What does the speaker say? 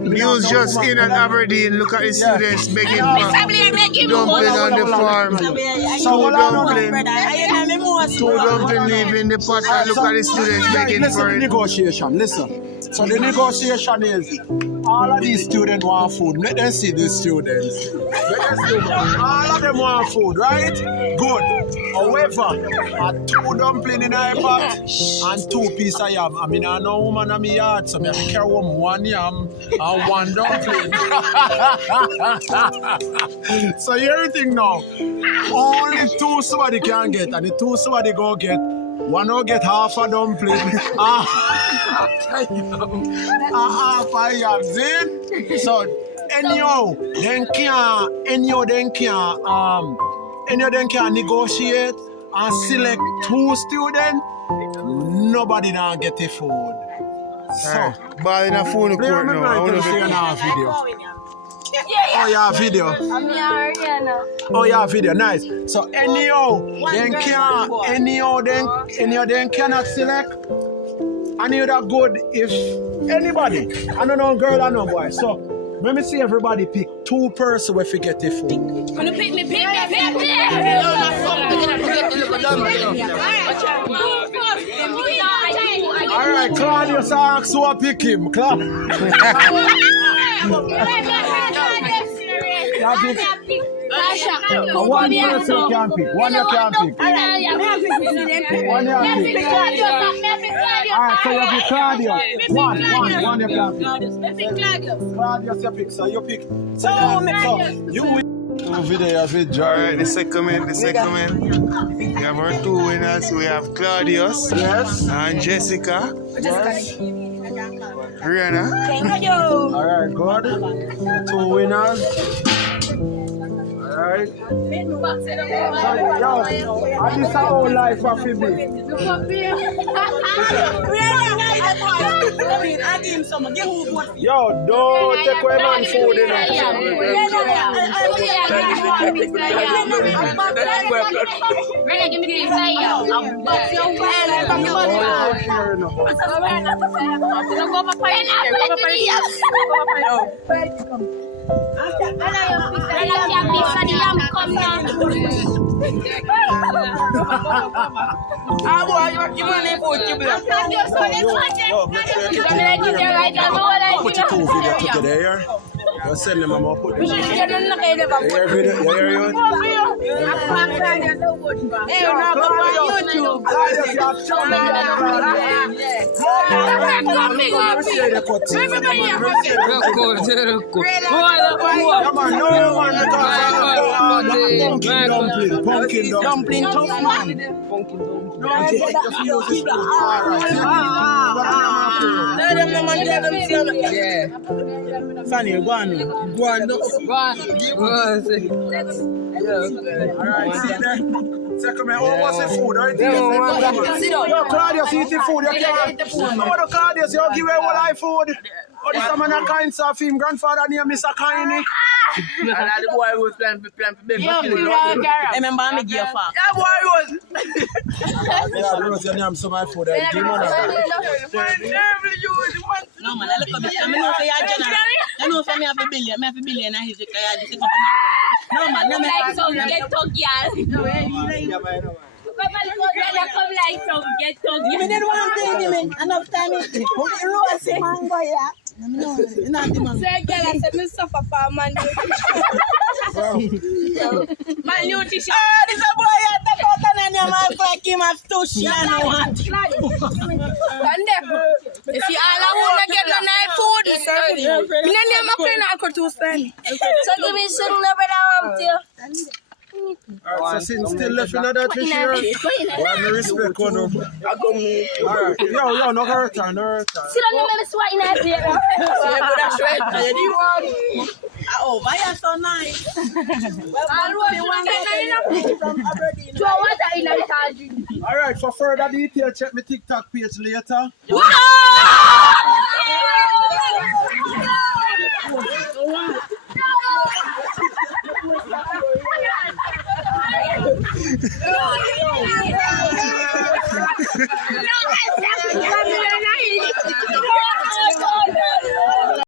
News just in at Aberdeen. Look at the students begging for dumpling on the farm. Two dumpling leave in the pot and look at the students begging for it. Negotiation, listen. So the negotiation is all of these students want food. Let them see the students. All of them want food, right? Good. However, a 2 dumpling in a pot and 2 pieces of yam. I mean, I know woman in my yard, so I have to carry home 1 yam and 1 dumpling. So everything now, only 2 somebody can get, and the 2 somebody go get. One will get half a dumpling. Half a yam, see? So anyhow, then can negotiate and select 2 students. Nobody now get the food. So, ball in a phone court now. I want to see another video. Oh yeah, video. Oh yeah, video. Nice. So anyhow, then cannot select. And you're that good if anybody. I don't know girl, I know boy. So let me see everybody pick 2 persons if you get the food. Wanna pick me. Alright, Claudius asks who I pick him. One person you can pick. One you can pick. One you can pick. Alright, so you pick Claudius. One you can pick. Claudius you pick. So you pick. So you win. Video. Alright, the second man. We have our 2 winners. We have Claudius. Yes. And Jessica. Yes. Rihanna. Alright, good. 2 winners. Alright. So, yo, and this is our life of it. Yo, don't take away man food in it. I'll send them, I'm going to put them. You hear you? Pumpkin dumpling, tough man. Fanny, go on. Alright, see there. Second man, what's the food? Right? Yo, Claudius, eat the food. You can't eat the food. No, Claudius, you give away all my food. Oh, this man a kind of him. Grandfather name Mr. Kiney. And the boy was playing for big. Remember me give you fast. Yeah, boy was. Yeah, Rose, your name, so my food. Give me No man, I look at me. I know for your general. I know for me have a billion. I have a billion and he's a guy. No man, no man. Like some get talk, y'all. Come like some get talk. Give me that one thing, give me enough time. Rose, mango, yeah. No, not the man. So girl, I said me suffer for malnutrition. Malnutrition. Oh, this a boy at the cotton and your mouth like him have tushy and I want. If you all want to get the night food, me name my friend Uncle to spend. So give me some number that Alright, so since still left in that fish here, well, me respect one of them. Alright, yo, no hurt her. See, don't let me sweat in that plate. Oh, why are so nice? Alright, for further detail, check my TikTok page later. No,